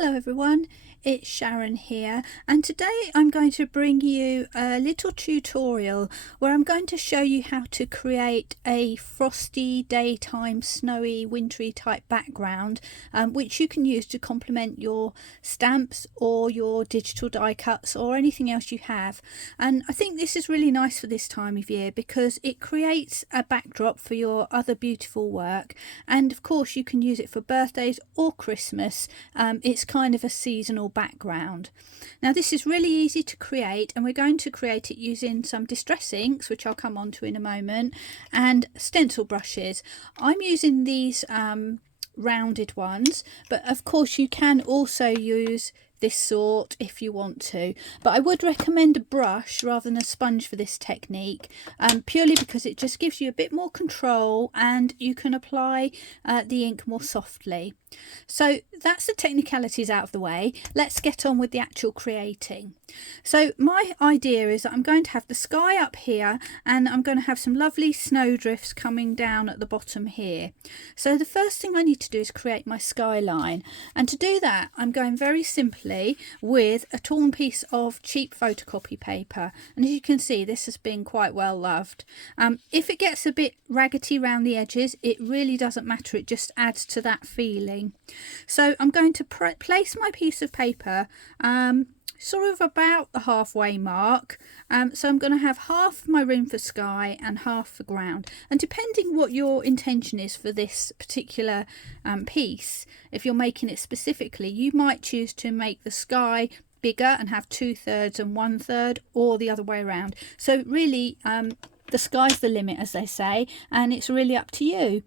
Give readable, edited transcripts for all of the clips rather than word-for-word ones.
Hello everyone, it's Sharon here, and today I'm going to bring you a little tutorial where I'm going to show you how to create a frosty, daytime, snowy, wintry type background which you can use to complement your stamps or your digital die cuts or anything else you have. And I think this is really nice for this time of year because it creates a backdrop for your other beautiful work, and of course you can use it for birthdays or Christmas. It's kind of a seasonal background. Now this is really easy to create, and we're going to create it using some distress inks, which I'll come on to in a moment, and stencil brushes. I'm using these rounded ones, but of course you can also use this sort if you want to, but I would recommend a brush rather than a sponge for this technique, purely because it just gives you a bit more control and you can apply the ink more softly. So that's the technicalities out of the way. Let's get on with the actual creating. So my idea is that I'm going to have the sky up here and I'm going to have some lovely snowdrifts coming down at the bottom here. So the first thing I need to do is create my skyline, and to do that I'm going very simply with a torn piece of cheap photocopy paper, and as you can see this has been quite well loved. If it gets a bit raggedy around the edges, it really doesn't matter, it just adds to that feeling. So I'm going to place my piece of paper sort of about the halfway mark. So I'm going to have half my room for sky and half for ground, and depending what your intention is for this particular piece, if you're making it specifically, you might choose to make the sky bigger and have 2/3 and 1/3, or the other way around. So really the sky's the limit, as they say, and it's really up to you.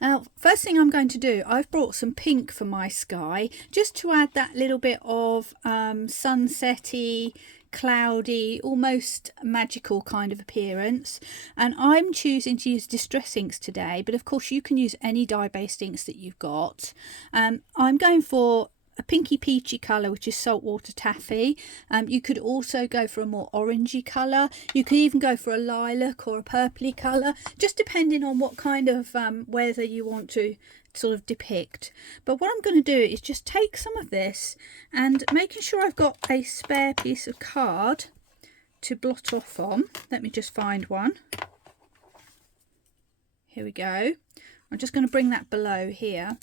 Now, first thing I'm going to do, I've brought some pink for my sky, just to add that little bit of sunsetty, cloudy, almost magical kind of appearance. And I'm choosing to use distress inks today, but of course you can use any dye-based inks that you've got. I'm going for a pinky peachy colour, which is saltwater taffy. You could also go for a more orangey colour. You could even go for a lilac or a purpley colour, just depending on what kind of weather you want to sort of depict. But what I'm going to do is just take some of this, and making sure I've got a spare piece of card to blot off on. Let me just find one. Here we go. I'm just going to bring that below here.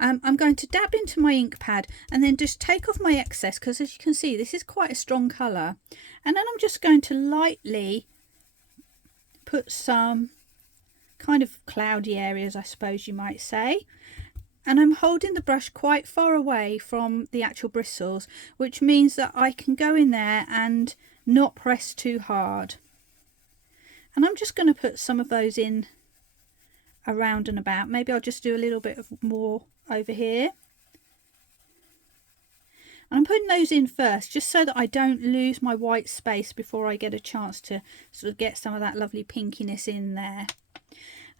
I'm going to dab into my ink pad and then just take off my excess, because as you can see this is quite a strong colour, and then I'm just going to lightly put some kind of cloudy areas, I suppose you might say, and I'm holding the brush quite far away from the actual bristles, which means that I can go in there and not press too hard. And I'm just going to put some of those in around and about. Maybe I'll just do a little bit of more over here, and I'm putting those in first just so that I don't lose my white space before I get a chance to sort of get some of that lovely pinkiness in there.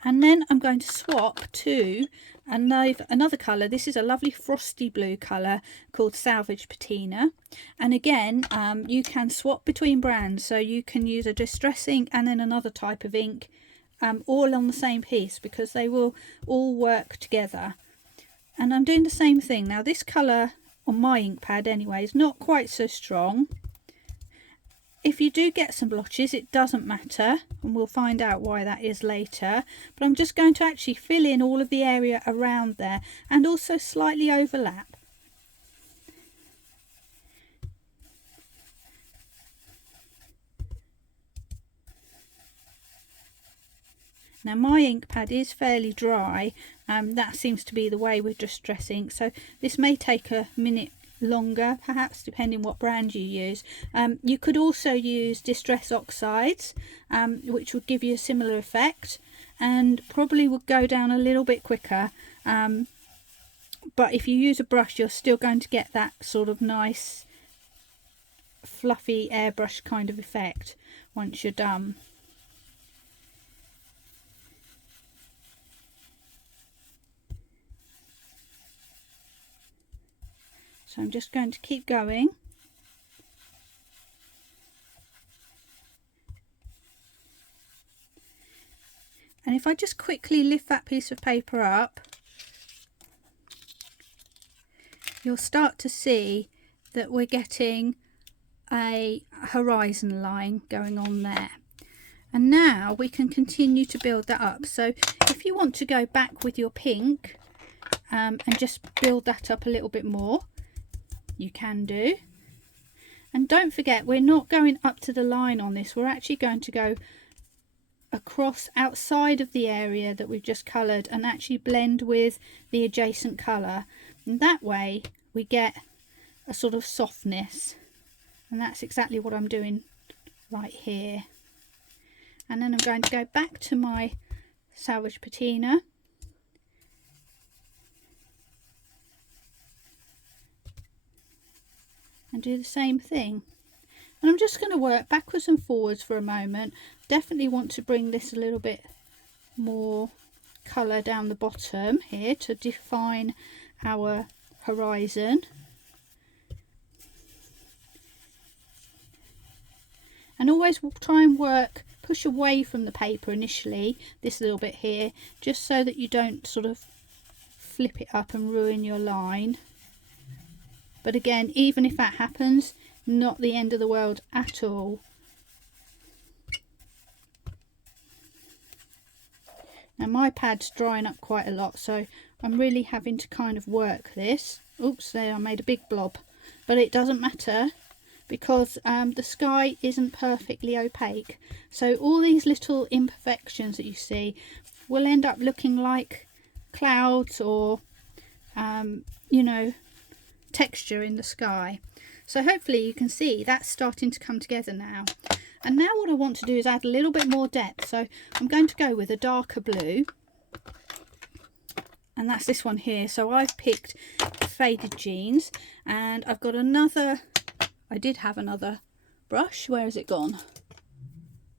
And then I'm going to swap to another colour. This is a lovely frosty blue colour called Salvage Patina, and again you can swap between brands, so you can use a distress ink and then another type of ink, all on the same piece, because they will all work together. And I'm doing the same thing. Now this colour on my ink pad anyway is not quite so strong. If you do get some blotches, it doesn't matter, and we'll find out why that is later. But I'm just going to actually fill in all of the area around there and also slightly overlap. Now my ink pad is fairly dry, that seems to be the way with distress ink, so this may take a minute longer perhaps, depending what brand you use. You could also use distress oxides, which would give you a similar effect and probably would go down a little bit quicker, but if you use a brush you're still going to get that sort of nice fluffy airbrush kind of effect once you're done. So I'm just going to keep going. And if I just quickly lift that piece of paper up, you'll start to see that we're getting a horizon line going on there. And now we can continue to build that up. So if you want to go back with your pink and just build that up a little bit more, you can do. And don't forget, we're not going up to the line on this. We're actually going to go across outside of the area that we've just coloured and actually blend with the adjacent colour. And that way we get a sort of softness. And that's exactly what I'm doing right here. And then I'm going to go back to my salvage patina. And do the same thing. And I'm just going to work backwards and forwards for a moment. Definitely want to bring this a little bit more colour down the bottom here to define our horizon. And always try and push away from the paper initially, this little bit here, just so that you don't sort of flip it up and ruin your line. But again, even if that happens, not the end of the world at all. Now my pad's drying up quite a lot, so I'm really having to kind of work this. Oops, there I made a big blob. But it doesn't matter because the sky isn't perfectly opaque. So all these little imperfections that you see will end up looking like clouds or, you know, texture in the sky. So hopefully you can see that's starting to come together now. And now what I want to do is add a little bit more depth. So I'm going to go with a darker blue. And that's this one here. So I've picked Faded Jeans. And I've got another, I did have another brush. Where has it gone?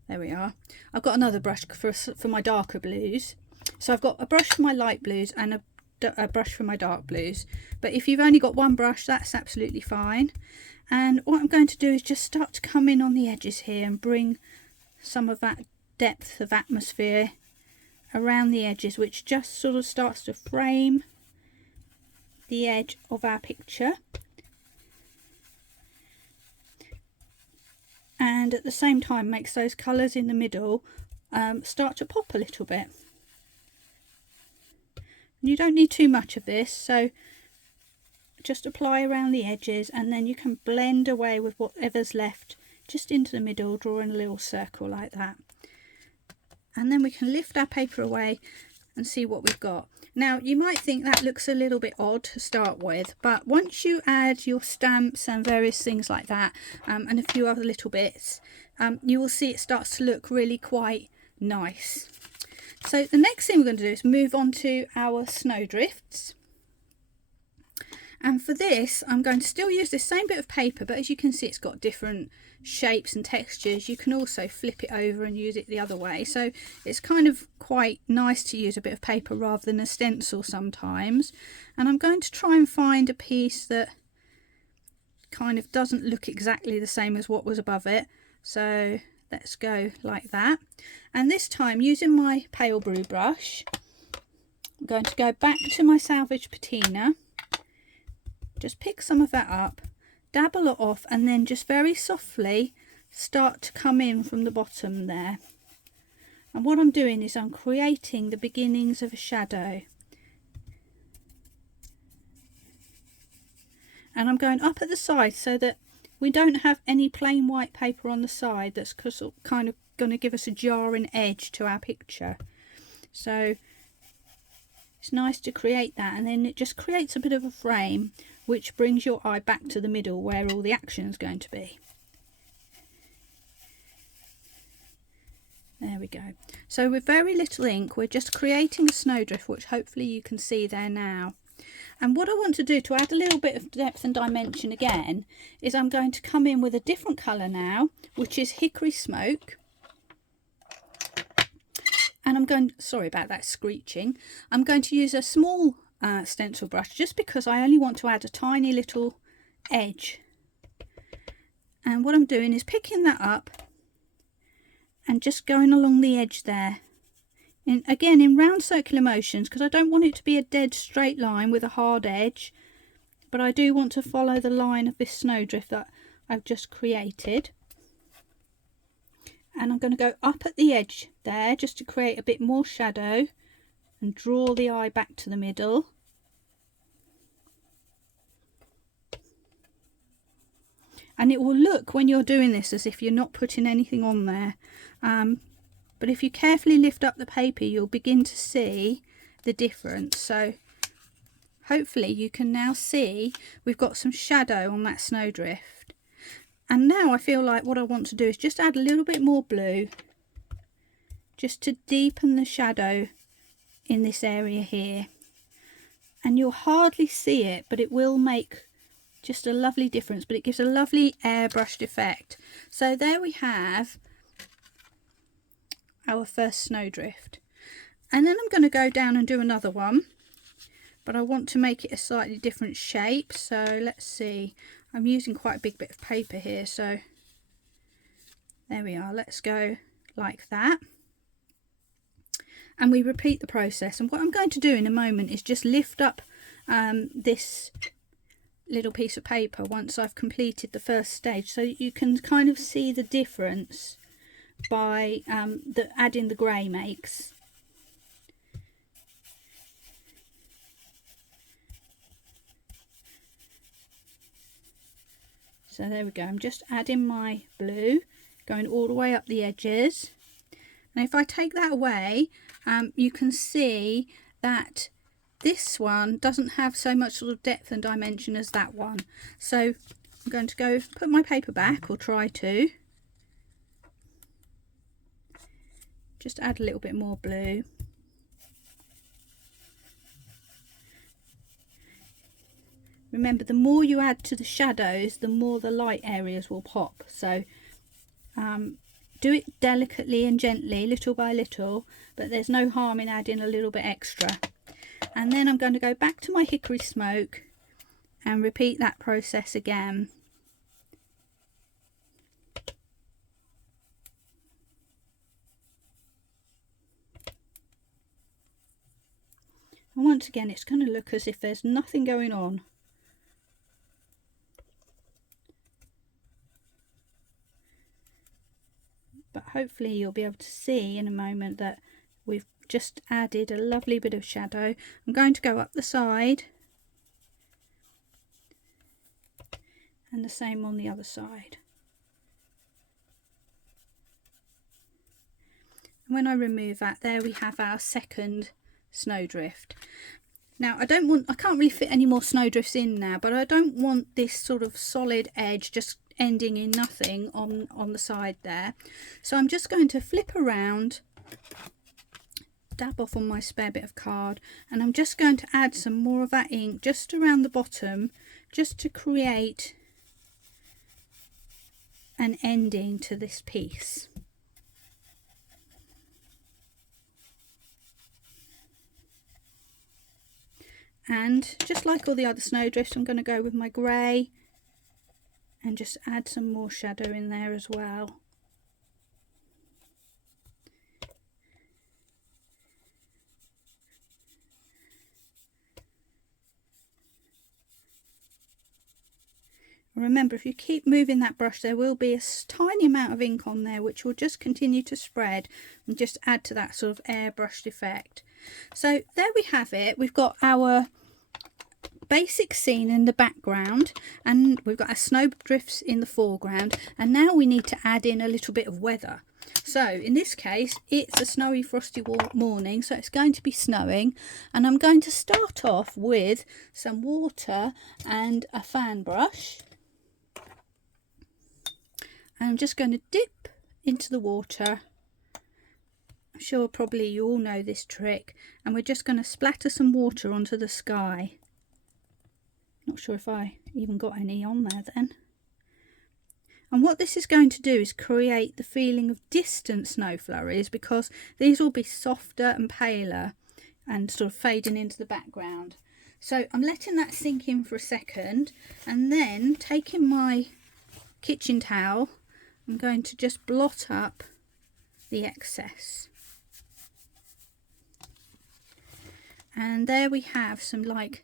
There we are. I've got another brush for my darker blues. So I've got a brush for my light blues and a brush for my dark blues. But if you've only got one brush, that's absolutely fine. And what I'm going to do is just start to come in on the edges here and bring some of that depth of atmosphere around the edges, which just sort of starts to frame the edge of our picture. And at the same time makes those colours in the middle start to pop a little bit. You don't need too much of this, so just apply around the edges and then you can blend away with whatever's left just into the middle, drawing a little circle like that. And then we can lift our paper away and see what we've got. Now you might think that looks a little bit odd to start with, but once you add your stamps and various things like that and a few other little bits, you will see it starts to look really quite nice. So the next thing we're going to do is move on to our snowdrifts. And for this, I'm going to still use this same bit of paper, but as you can see, it's got different shapes and textures. You can also flip it over and use it the other way. So it's kind of quite nice to use a bit of paper rather than a stencil sometimes. And I'm going to try and find a piece that kind of doesn't look exactly the same as what was above it. So let's go like that. And this time, using my pale blue brush, I'm going to go back to my salvage patina. Just pick some of that up, dabble it off, and then just very softly start to come in from the bottom there. And what I'm doing is I'm creating the beginnings of a shadow. And I'm going up at the side so that we don't have any plain white paper on the side that's kind of going to give us a jarring edge to our picture. So it's nice to create that, and then it just creates a bit of a frame which brings your eye back to the middle where all the action is going to be. There we go. So with very little ink, we're just creating a snowdrift, which hopefully you can see there now. And what I want to do to add a little bit of depth and dimension again is I'm going to come in with a different colour now, which is Hickory Smoke. And I'm going, sorry about that screeching, I'm going to use a small stencil brush just because I only want to add a tiny little edge. And what I'm doing is picking that up and just going along the edge there. Again in round circular motions, because I don't want it to be a dead straight line with a hard edge, but I do want to follow the line of this snowdrift that I've just created. And I'm going to go up at the edge there just to create a bit more shadow and draw the eye back to the middle. And it will look when you're doing this as if you're not putting anything on there. But if you carefully lift up the paper, you'll begin to see the difference. So hopefully you can now see we've got some shadow on that snowdrift. And now I feel like what I want to do is just add a little bit more blue, just to deepen the shadow in this area here. And you'll hardly see it, but it will make just a lovely difference, but it gives a lovely airbrushed effect. So there we have our first snowdrift. And then I'm going to go down and do another one, but I want to make it a slightly different shape. So let's see, I'm using quite a big bit of paper here, so there we are. Let's go like that, and we repeat the process. And what I'm going to do in a moment is just lift up this little piece of paper once I've completed the first stage, so you can kind of see the difference by adding the grey makes. So there we go, I'm just adding my blue, going all the way up the edges. And if I take that away, you can see that this one doesn't have so much sort of depth and dimension as that one. So I'm going to go put my paper back, or try to. Just add a little bit more blue. Remember, the more you add to the shadows, the more the light areas will pop. So do it delicately and gently, little by little, but there's no harm in adding a little bit extra. And then I'm going to go back to my hickory smoke and repeat that process again. And once again, it's going to look as if there's nothing going on. But hopefully you'll be able to see in a moment that we've just added a lovely bit of shadow. I'm going to go up the side, and the same on the other side. And when I remove that, there we have our second snowdrift. Now I can't really fit any more snowdrifts in now, but I don't want this sort of solid edge just ending in nothing on the side there. So I'm just going to flip around, dab off on my spare bit of card, and I'm just going to add some more of that ink just around the bottom, just to create an ending to this piece. And just like all the other snowdrifts, I'm going to go with my grey and just add some more shadow in there as well. Remember, if you keep moving that brush, there will be a tiny amount of ink on there which will just continue to spread and just add to that sort of airbrushed effect. So there we have it. We've got our basic scene in the background, and we've got our snowdrifts in the foreground, and now we need to add in a little bit of weather. So in this case, it's a snowy, frosty morning, so it's going to be snowing, and I'm going to start off with some water and a fan brush. And I'm just going to dip into the water. I'm sure probably you all know this trick, and we're just going to splatter some water onto the sky. Not sure if I even got any on there then. And what this is going to do is create the feeling of distant snow flurries, because these will be softer and paler and sort of fading into the background. So I'm letting that sink in for a second, and then taking my kitchen towel, I'm going to just blot up the excess. And there we have some like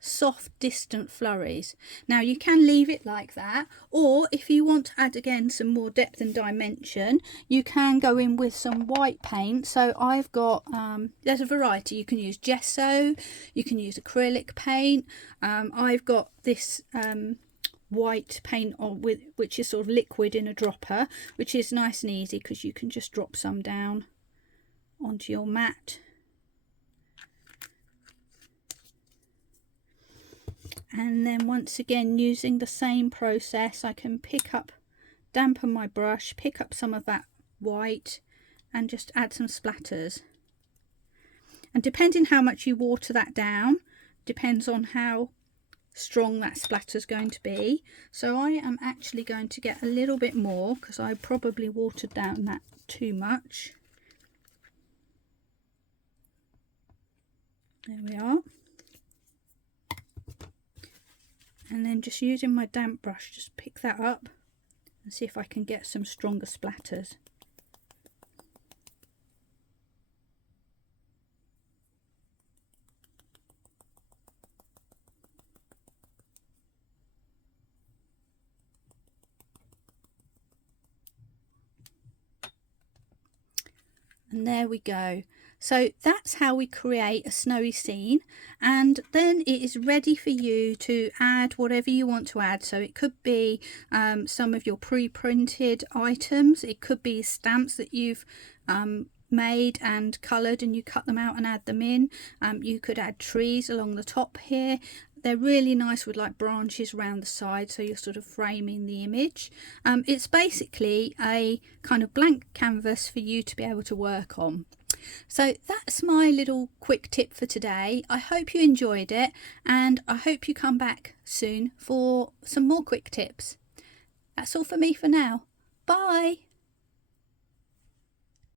soft distant flurries. Now you can leave it like that, or if you want to add again some more depth and dimension, you can go in with some white paint. So I've got there's a variety. You can use gesso, you can use acrylic paint. I've got this white paint on with which is sort of liquid in a dropper, which is nice and easy because you can just drop some down onto your mat. And then once again, using the same process, I can dampen my brush, pick up some of that white and just add some splatters. And depending how much you water that down, depends on how strong that splatter is going to be. So I am actually going to get a little bit more because I probably watered down that too much. There we are. And then just using my damp brush, just pick that up and see if I can get some stronger splatters. And there we go. So that's how we create a snowy scene, and then it is ready for you to add whatever you want to add. So it could be some of your pre-printed items, it could be stamps that you've made and coloured and you cut them out and add them in. You could add trees along the top here. They're really nice with like branches around the side, so you're sort of framing the image. It's basically a kind of blank canvas for you to be able to work on. So that's my little quick tip for today. I hope you enjoyed it, and I hope you come back soon for some more quick tips. That's all for me for now. Bye.